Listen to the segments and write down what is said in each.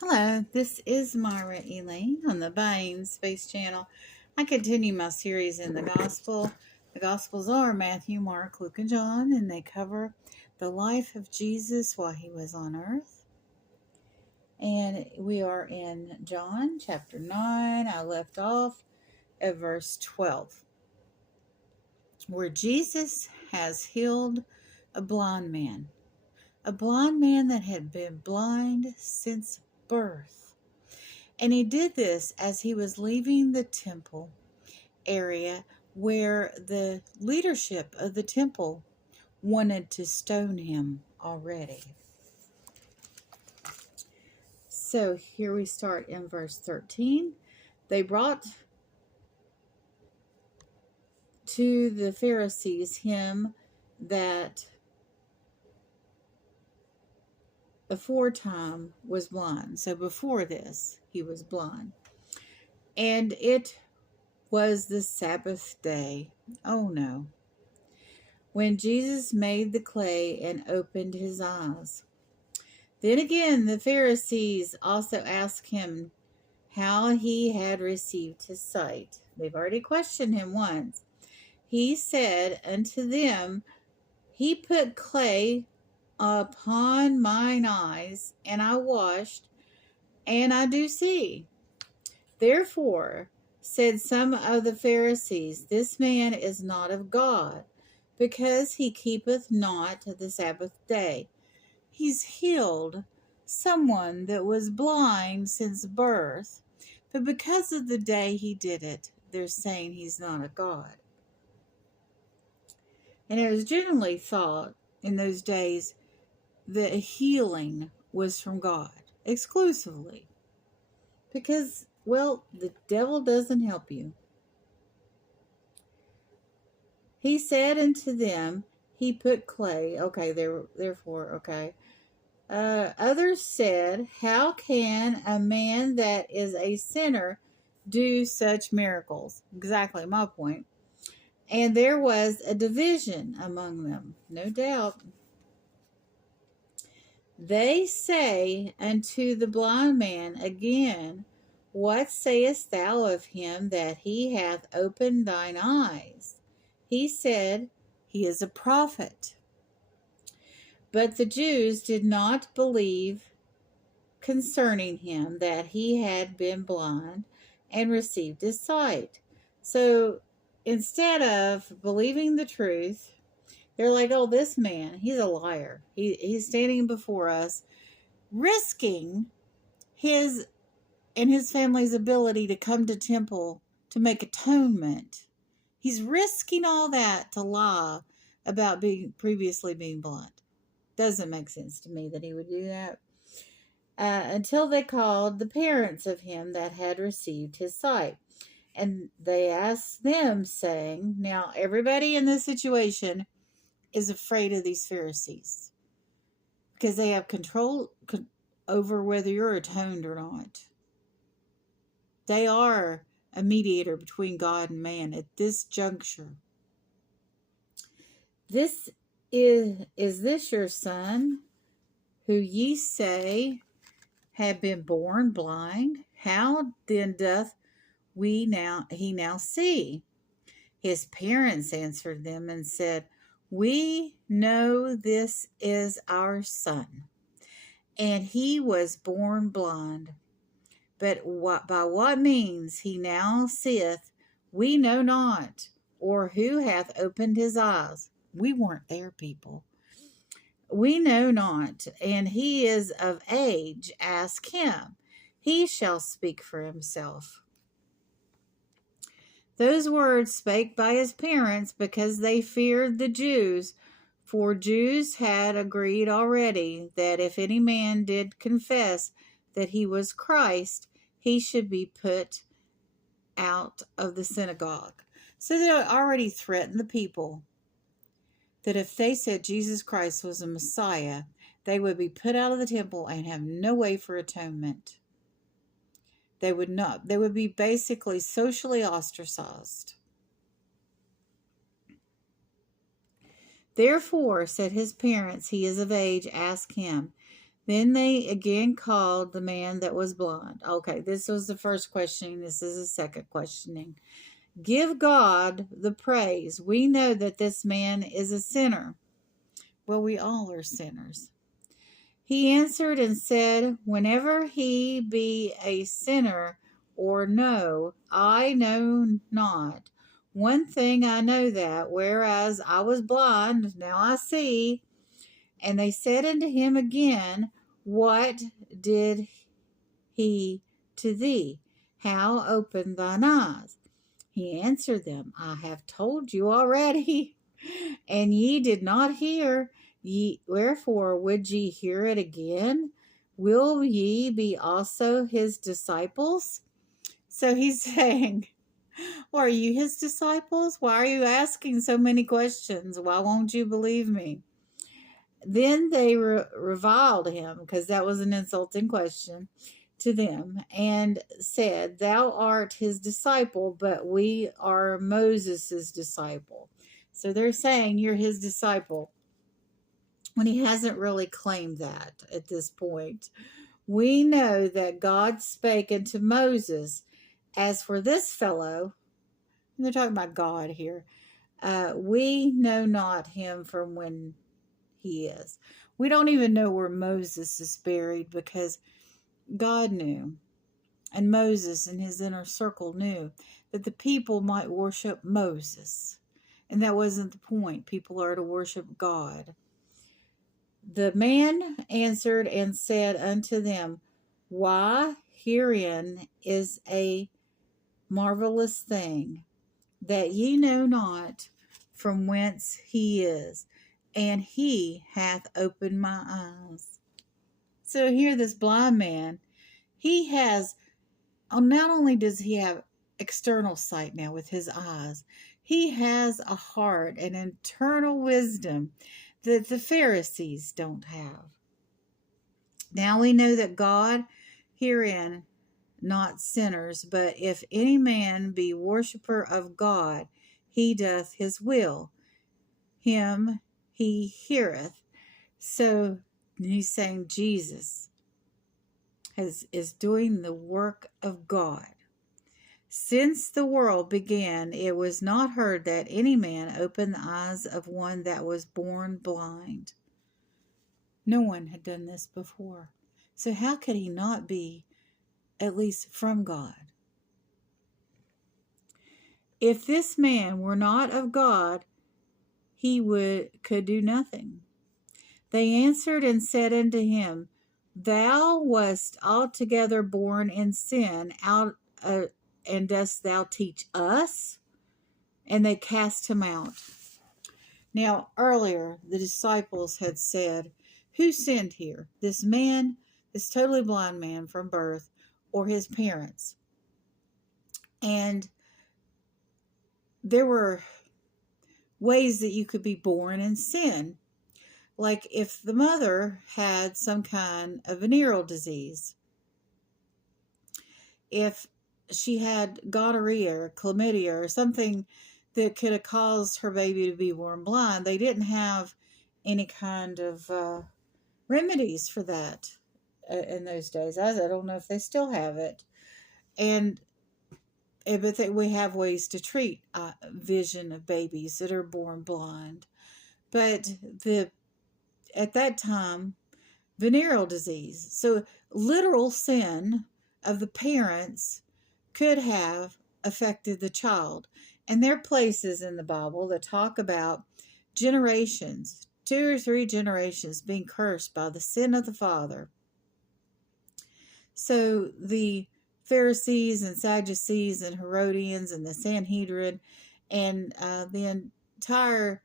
Hello, this is Myra Elaine on the Bain Space Channel. I continue my series in the Gospel. The Gospels are Matthew, Mark, Luke, and John, and they cover the life of Jesus while he was on earth. And we are in John chapter 9. I left off at verse 12, where Jesus has healed a blind man that had been blind since birth. And he did this as he was leaving the temple area where the leadership of the temple wanted to stone him already. So here we start in verse 13. They brought to the Pharisees him that aforetime was blind. So before this, he was blind. And it was the Sabbath day. Oh no. When Jesus made the clay and opened his eyes. Then again the Pharisees also asked him how he had received his sight. They've already questioned him once. He said unto them, He put clay upon mine eyes, and I washed, and I do see. Therefore said some of the Pharisees, This man is not of God, because he keepeth not the Sabbath day. He's healed someone that was blind since birth, but because of the day he did it, they're saying he's not a God. And it was generally thought in those days that healing was from God exclusively, because, well, the devil doesn't help you. He said unto them, He put clay. Okay, therefore, okay. Others said, How can a man that is a sinner do such miracles? Exactly my point. And there was a division among them, no doubt. They say unto the blind man again, What sayest thou of him that he hath opened thine eyes? He said, He is a prophet. But the Jews did not believe concerning him that he had been blind and received his sight. So instead of believing the truth, they're like, oh, this man, he's a liar. He's standing before us, risking his and his family's ability to come to temple to make atonement. He's risking all that to lie about previously being blind. Doesn't make sense to me that he would do that. Until they called the parents of him that had received his sight. And they asked them, saying, now everybody in this situation is afraid of these Pharisees because they have control over whether you're atoned or not. They are a mediator between God and man at this juncture. Is this your son, who ye say had been born blind? How then doth he now see? His parents answered them and said, We know this is our son, and he was born blind. But by what means he now seeth, we know not, or who hath opened his eyes. We weren't there, people. We know not, and he is of age. Ask him. He shall speak for himself. Those words spake by his parents because they feared the Jews, for Jews had agreed already that if any man did confess that he was Christ, he should be put out of the synagogue. So they already threatened the people that if they said Jesus Christ was a Messiah, they would be put out of the temple and have no way for atonement. They would be basically socially ostracized. Therefore, said his parents, he is of age, ask him. Then they again called the man that was blind. Okay, this was the first questioning. This is the second questioning. Give God the praise. We know that this man is a sinner. Well, we all are sinners. He answered and said, Whenever he be a sinner, or no, I know not. One thing I know that, whereas I was blind, now I see. And they said unto him again, What did he to thee? How opened thine eyes? He answered them, I have told you already, and ye did not hear. Wherefore would ye hear it again? Will ye be also his disciples? So he's saying, well, are you his disciples? Why are you asking so many questions? Why won't you believe me? Then they reviled him, because that was an insulting question to them, and said, Thou art his disciple, but we are Moses' disciple. So they're saying you're his disciple, when he hasn't really claimed that at this point. We know that God spake unto Moses. As for this fellow, and they're talking about God here, we know not him from when he is. We don't even know where Moses is buried, because God knew, and Moses and his inner circle knew that the people might worship Moses, and that wasn't the point. People are to worship God. The man answered and said unto them, Why, herein is a marvelous thing, that ye know not from whence he is, and he hath opened my eyes. So here, this blind man, he has, not only does he have external sight now with his eyes, he has a heart and internal wisdom that the Pharisees don't have. Now we know that God herein not sinners, but if any man be worshipper of God, he doth his will. Him he heareth. So he's saying Jesus is doing the work of God. Since the world began, it was not heard that any man opened the eyes of one that was born blind. No one had done this before. So how could he not be at least from God? If this man were not of God, he could do nothing. They answered and said unto him, Thou wast altogether born in sin, and dost thou teach us? And they cast him out. Now, earlier, the disciples had said, Who sinned here? This man, this totally blind man from birth, or his parents? And there were ways that you could be born in sin. Like if the mother had some kind of venereal disease, if she had gonorrhea or chlamydia or something that could have caused her baby to be born blind, they didn't have any kind of remedies for that in those days. I don't know if they still have it. But we have ways to treat vision of babies that are born blind. But at that time, venereal disease, so literal sin of the parents could have affected the child. And there are places in the Bible that talk about generations, 2 or 3 generations being cursed by the sin of the father. So the Pharisees and Sadducees and Herodians and the Sanhedrin and the entire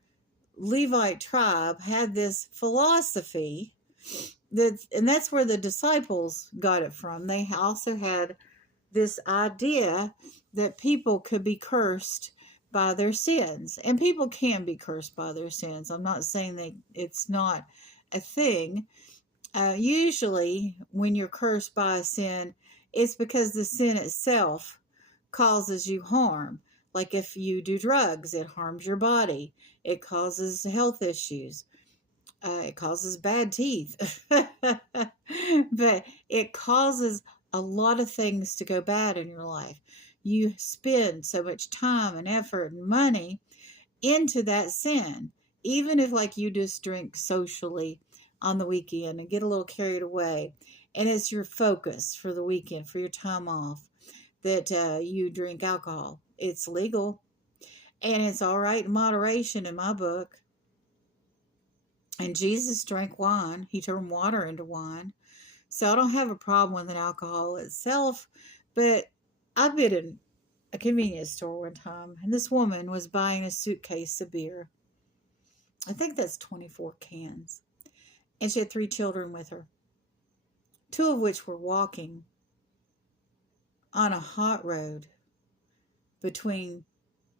Levite tribe had this philosophy and that's where the disciples got it from. They also had this idea that people could be cursed by their sins, and people can be cursed by their sins. I'm not saying that it's not a thing. Usually when you're cursed by a sin, it's because the sin itself causes you harm. Like if you do drugs, it harms your body. It causes health issues. It causes bad teeth, but it causes a lot of things to go bad in your life. You spend so much time and effort and money into that sin, even if like you just drink socially on the weekend and get a little carried away, and it's your focus for the weekend, for your time off, that you drink alcohol. It's legal and it's all right in moderation in my book. And Jesus drank wine. He turned water into wine. So I don't have a problem with an alcohol itself. But I've been in a convenience store one time, and this woman was buying a suitcase of beer. I think that's 24 cans. And she had 3 children with her, 2 of which were walking on a hot road between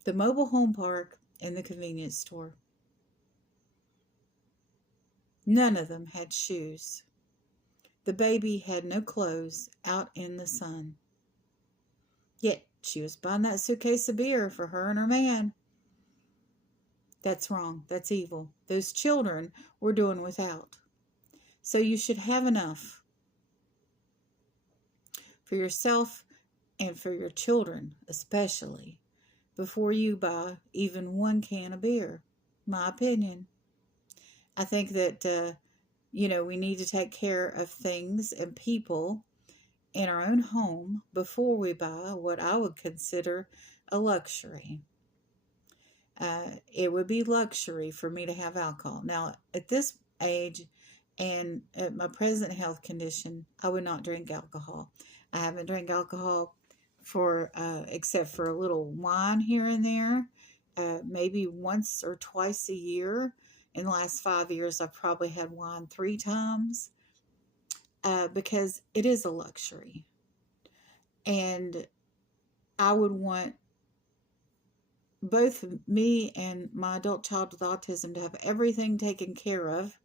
the mobile home park and the convenience store. None of them had shoes. The baby had no clothes out in the sun. Yet she was buying that suitcase of beer for her and her man. That's wrong. That's evil. Those children were doing without. So you should have enough for yourself and for your children, especially, before you buy even 1 can of beer. My opinion. I think that, we need to take care of things and people in our own home before we buy what I would consider a luxury. It would be luxury for me to have alcohol. Now, at this age and at my present health condition, I would not drink alcohol. I haven't drank alcohol for except for a little wine here and there, maybe once or twice a year. In the last 5 years, I've probably had wine 3 times because it is a luxury. And I would want both me and my adult child with autism to have everything taken care of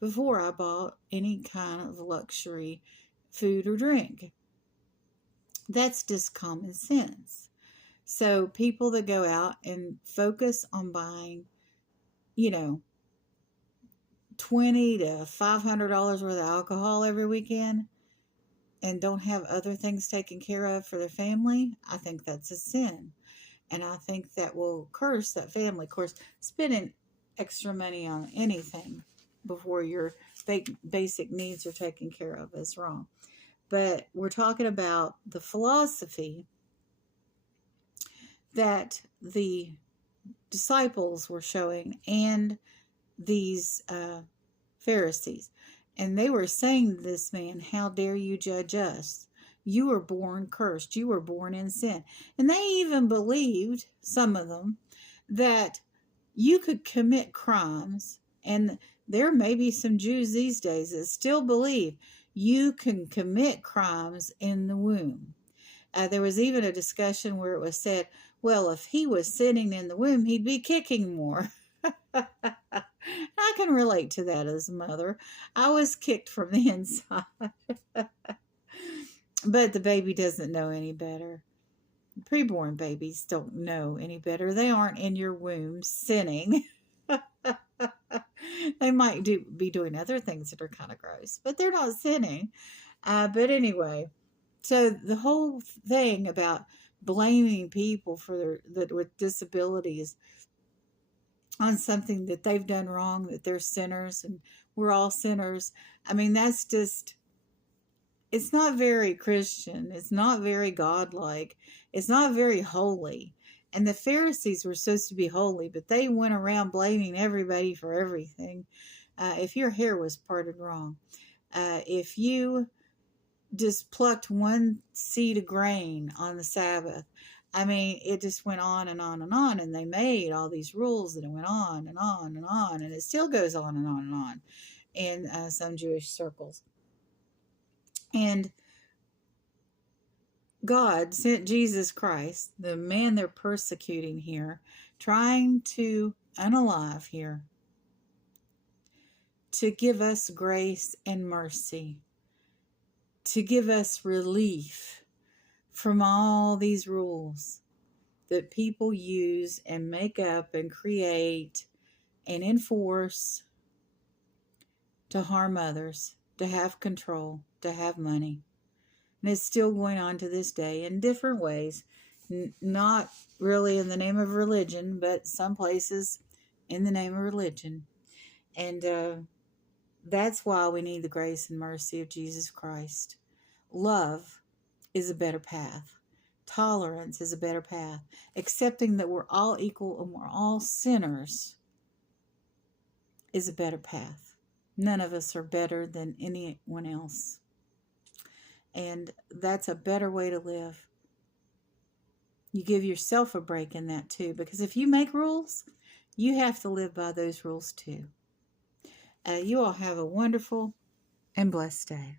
before I bought any kind of luxury food or drink. That's just common sense. So people that go out and focus on buying, $20 to $500 worth of alcohol every weekend and don't have other things taken care of for their family, I think that's a sin. And I think that will curse that family. Of course, spending extra money on anything before your basic needs are taken care of is wrong. But we're talking about the philosophy that the disciples were showing and these Pharisees. And they were saying to this man, how dare you judge us? You were born cursed. You were born in sin. And they even believed, some of them, that you could commit crimes. And there may be some Jews these days that still believe you can commit crimes in the womb. There was even a discussion where it was said, well, if he was sinning in the womb, he'd be kicking more. I can relate to that as a mother. I was kicked from the inside. But the baby doesn't know any better. Preborn babies don't know any better. They aren't in your womb sinning. They might be doing other things that are kind of gross, but they're not sinning. But anyway, so the whole thing about blaming people for with disabilities on something that they've done wrong, that they're sinners and we're all sinners. I mean, that's just, it's not very Christian. It's not very godlike. It's not very holy. And the Pharisees were supposed to be holy, but they went around blaming everybody for everything. If your hair was parted wrong, if you just plucked 1 seed of grain on the Sabbath, I mean, it just went on and on and on, and they made all these rules, and it went on and on and on, and it still goes on and on and on in some Jewish circles. And God sent Jesus Christ, the man they're persecuting here, trying to unalive here, to give us grace and mercy, to give us relief from all these rules that people use and make up and create and enforce to harm others, to have control, to have money. And it's still going on to this day in different ways. Not really in the name of religion, but some places in the name of religion. And that's why we need the grace and mercy of Jesus Christ. Love is a better path. Tolerance is a better path. Accepting that we're all equal and we're all sinners is a better path. None of us are better than anyone else. And that's a better way to live. You give yourself a break in that too, because if you make rules, you have to live by those rules too. You all have a wonderful and blessed day.